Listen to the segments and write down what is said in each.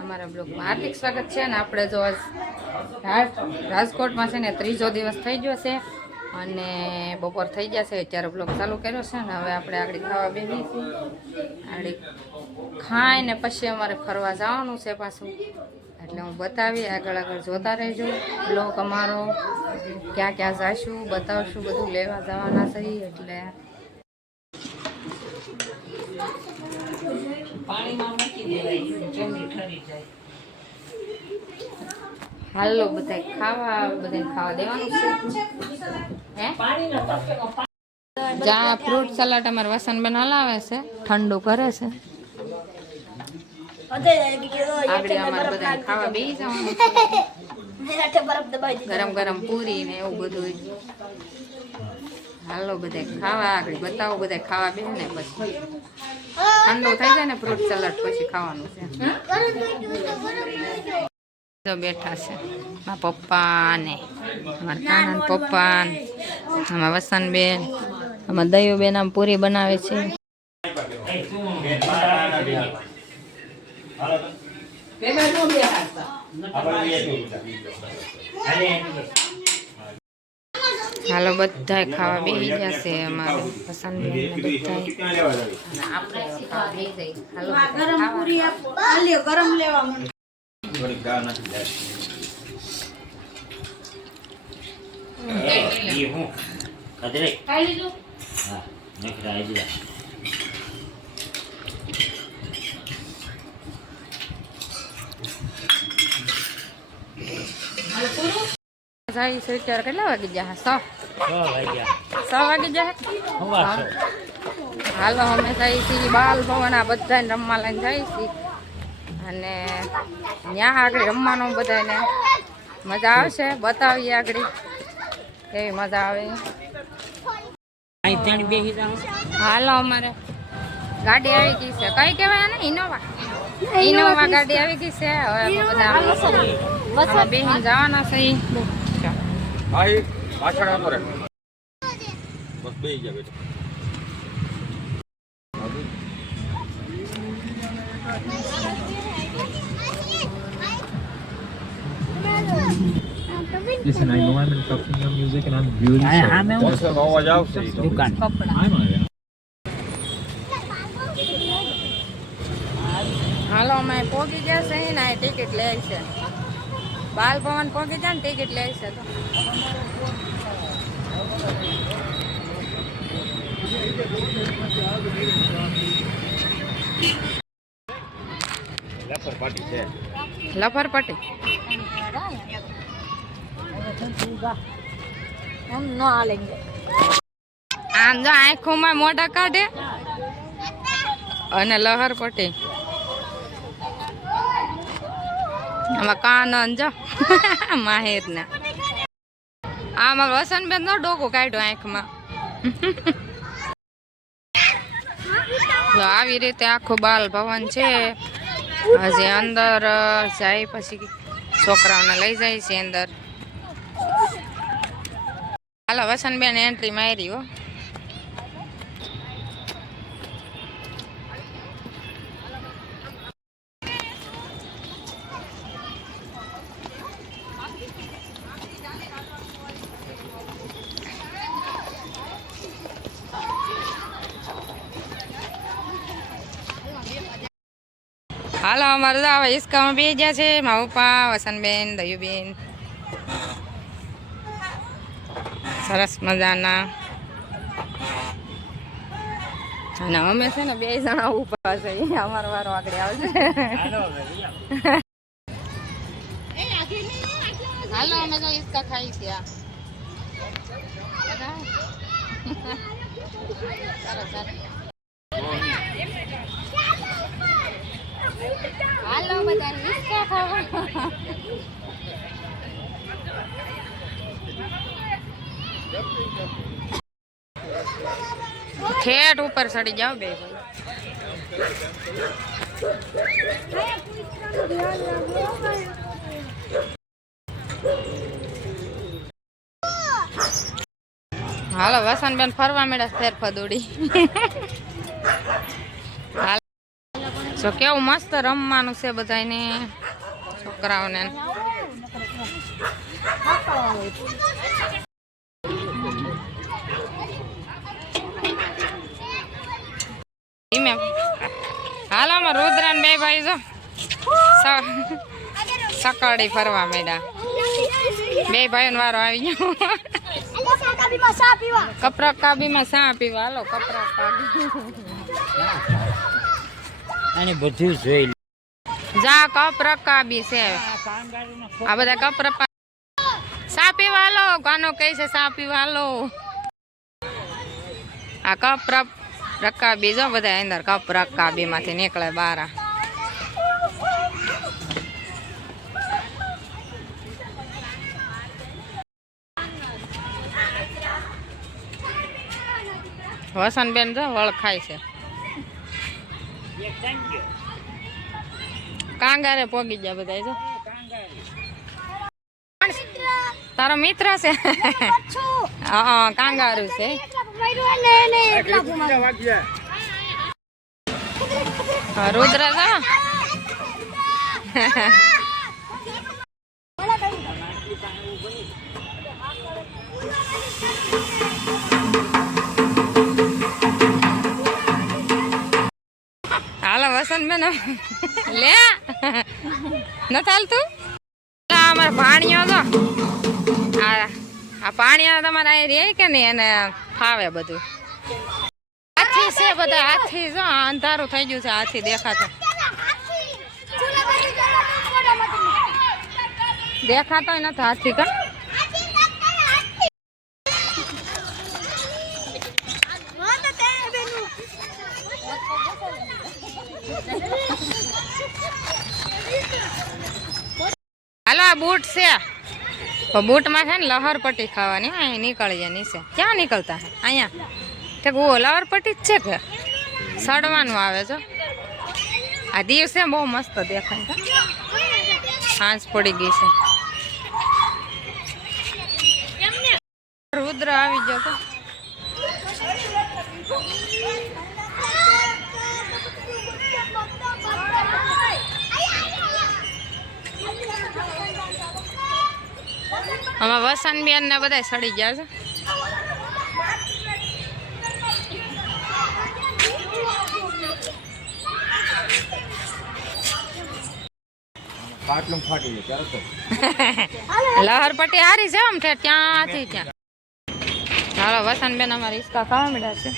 અમારા બ્લોગમાં હાર્દિક સ્વાગત છે. અને આપણે જો રાજકોટમાં છે ને ત્રીજો દિવસ થઈ ગયો છે અને બપોર થઈ ગયા છે ત્યારે બ્લોગ ચાલુ કર્યો છે ને હવે આપણે આગળ ખાવા બેસી છીએ. આગળ ખાઈને પછી અમારે ફરવા જવાનું છે પાછું, એટલે હું બતાવી આગળ જોતા રહેજો બ્લોગ અમારો. ક્યાં ક્યાં જઈશું બતાવશું, બધું લેવા જવાના છે. એટલે હાલો બધા ખાવા દેવાનું છે. જ્યાં ફ્રૂટ સલાડ અમારે વસનબેન હલાવે છે, ઠંડુ કરે છે. આગળ અમારે બધા ખાવા બેસી જવાનું છે, ગરમ ગરમ પૂરી ને એવું બધું. હાલો બધા ખાવા, આગળ બતાવો બધા ખાવા બે ને પછી ઠંડુ થઈ જાય ને ફ્રૂટ સલાડ પછી ખાવાનું છે. તો બેઠા છે મારા પપ્પા ને અમારા કાના પપ્પા, આમાં વસનબેન, આમાં દયુબેન આમ પૂરી બનાવે છે. હાલો બધા ખાવા બેસી ગયા છે અમારે વસનબેન ને બધા. આપણે ખાવા બેસી જઈએ. ગરમ લેવા જાય છે. અત્યારે કેટલા વાગી ગયા? 6 વાગી જાય. હાલો અમે જઈએ છીએ બાલ ભવન, આ બધાને રમવા લઈને જઈએ છીએ અને ત્યાં આગળ રમવાનું બધાને મજા આવશે. બતાવીએ આગળ કેવી મજા આવે. હાલો અમારે ગાડી આવી ગઈ છે, કઈ કહેવાય ને ઇનોવા ગાડી આવી ગઈ છે. હવે બધા બેહીને જવાના છે. Listen, I know I'm interrupting your music and I'm really sorry. હાલો અમે પોગી ગયા છે ને ટિકિટ લે છે. બાલ ભવન પોગી જાય ને ટિકિટ લે છે. લફરપટ્ટી આમ જો આંખોમાં મોઢા કાઢે અને લહરપટ્ટી આમાં કાન જો માહેર ને આમાં વસનબેન નો ડોકું કાઢ્યું આંખમાં. આવી રીતે આખું બાલ ભવન છે. હજી અંદર જાય પછી છોકરાઓને લઈ જાય છે અંદર. હાલો વસનબેન એન્ટ્રી મારી હો. હાલો અમારે તો હવે હિસકામાં બેસી ગયા છે મારા પપ્પા, વસનબેન, દયુબેન. સરસ મજાના. અને અમે છે ને 2 જણા ઉભા છે, અમારો વારો આગળ આવશે. હાલો અમે તો હિસકા ખાઈ ગયા. હાલો બધા હિસકા ખાવા. ઠેઠ ઉપર ચડી જાઓ બે. હાલો વસનબેન ફરવા મળ્યા ફેરફા દોડી. જો કેવું મસ્ત રમવાનું છે બધાને છોકરાઓને. હાલો માં રુદ્રાન બે ભાઈ જો સકાળી ફરવા માંડ્યા. બે ભાઈઓ નો વારો આવી ગયો. કપરા કાબીમાં સા પીવા. હાલો કપરા કાબી અને બધું જોઈ જા કપરા કાબી છે. આ બધા કપરા સા પીવા. હાલો કાનો કહે છે સા પીવા. હાલો આ કપરા રકાબી જો બધા અંદર કપ રકાબી માંથી નીકળે બહાર. વસંતબેન જો વળખાય છે. કાંગારે પોગી ગયા બધા જો. તારો મિત્ર છે? હા કાંગારું છે. રુદ્ર જા હાલો વસંતબેન લે ન ચાલતું. અમારે પાણીઓ તો આ પાણીઓ તમારે અહીં રે કે નહીં એને ફાવે બધું. હાથી છે બધા હાથી જો અંધારું થઈ ગયું છે. હાથી દેખાતો નથી હાથી કા. હાલો આ બૂટ છે. બૂટમાં છે ને લહરપટ્ટી ખાવાની. અહીં નીકળી જાય નીચે. ક્યાં નીકળતા હે? અહીંયા તે લહરપટ્ટી જ છે કે સડવાનું આવે છે. આ દિવસે બહુ મસ્ત દેખાય છે. સાંજ પડી ગઈ છે. રુદ્ર આવી ગયો તો. આમાં વસંતબેન ને બધા સડી ગયા છે. લહરપટ્ટી હારી છે આમ ત્યાંથી ત્યાં. હાલો વસંતબેન અમારે હિસકા ખાવા મળ્યા છે.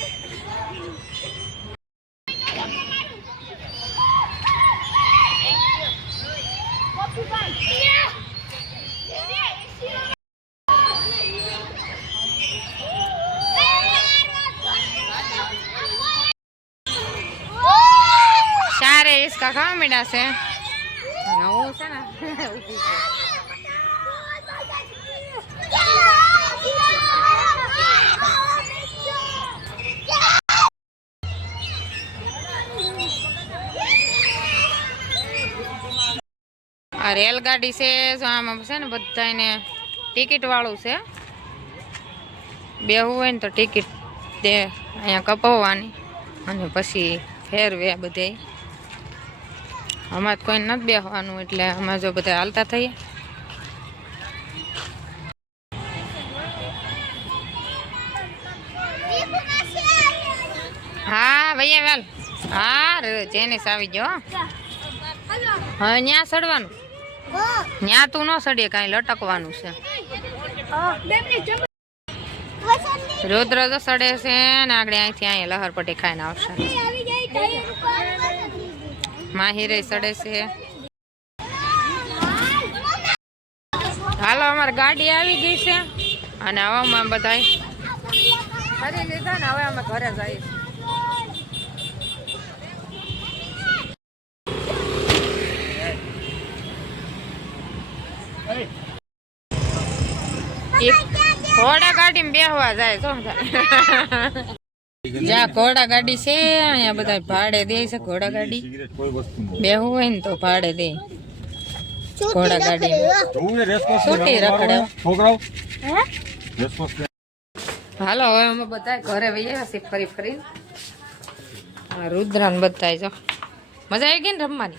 સારે હિસકા ખાવા મળ્યા છે. નવું છે ને ઊભી છે. આ રેલગાડી છે જો આમાં છે ને બધાને ટિકિટ વાળું છે. બેહવું હોય ને તો ટિકિટ દે અહીંયા કપાવવાની અને પછી ફેરવે બધે. અમારે કોઈ નથી બેસવાનું એટલે અમે જો બધા હાલતા થઈએ. હા ભૈયા વેલ. હા જેને આવી ગયો. હવે ન્યા સડવાનું. ન્યા તું ન સડીએ કાંઈ લટકવાનું છે. રુદ્ર તો સડે છે ને આગળ અહીંથી અહીંયા લહરપટ્ટી ખાઈને આવશે. માહિરે સડે છે. હાલો અમારી ગાડી આવી ગઈ છે અને હવે અમે બધા ફરી લીધા ને હવે અમે ઘરે જઈએ. ઘોડા ગાડી બેહવા જાય તો જ્યાં ઘોડા ગાડી છે અહીંયા બધા ભાડે દે છે. ઘોડા ગાડી બેહવું હોય ને તો ભાડે દે. ઘોડા ગાડી છૂટી રખડે. હાલો હવે અમે બધા ઘરે વહી આવ્યા છીએ ફરી ફરી. રુદ્રાન બધા જો મજા આવી ગઈ ને રમવાની?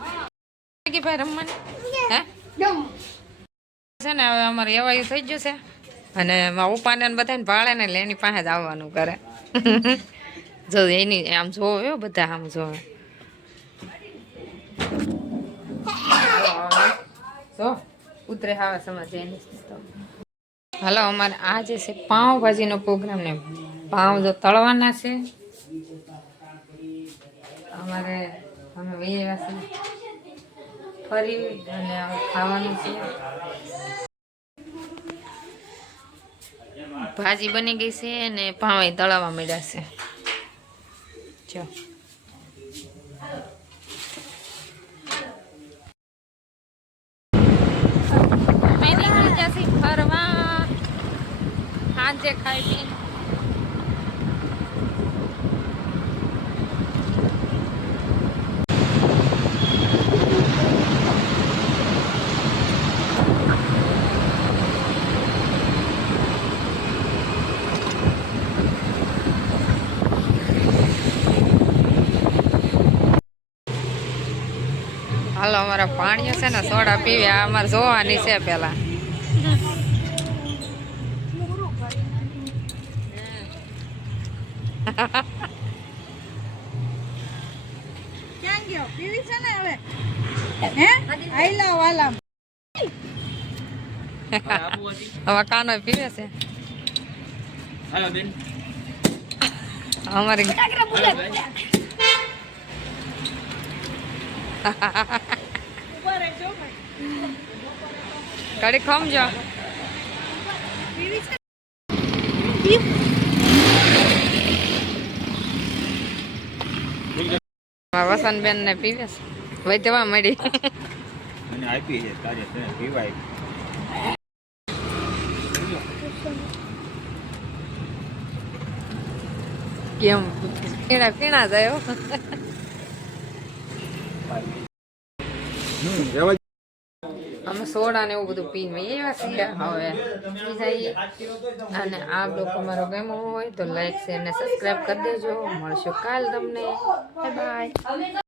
આવી ગઈ ભાઈ રમવાની? હે છે ને હવે અમારે એવાયું થઈ ગયું છે અને ઉપાને બધાને ભાળે ને એટલે એની પાસે જ આવવાનું કરે. જો એની આમ જોવે બધા આમ જોવે. જો ઉતરે હાવા સમજ એની. હાલો અમારે આ જે છે પાઉંભાજીનો પ્રોગ્રામ ને પાઉં જો તળવાના છે અમારે. અમે વૈયા છે ફરી અને હવે ખાવાનું છે. ભાજી બની ગઈ છે અને પાઉં તળવા મળ્યા છે. જો ફરવા સાંજે ખાઈ પી. હાલો અમારા પાણીઓ છે ને સોડા પીવે. આ અમારે જોવાની છે પેલા. હવે કાનો પીવે છે અમારી. કડી ખમજો. વસંતબેન ને પીવે છે વૈધવા મળી. કેમ પીણા જાય. અમે સોડા ને એવું બધું પીને એવા છીએ હવે જઈએ. અને આ બ્લોગ તમારો ગમ્યો હોય તો લાઈક શેર ને સબસ્ક્રાઈબ કરી દેજો. મળશું કાલ તમને. Bye bye.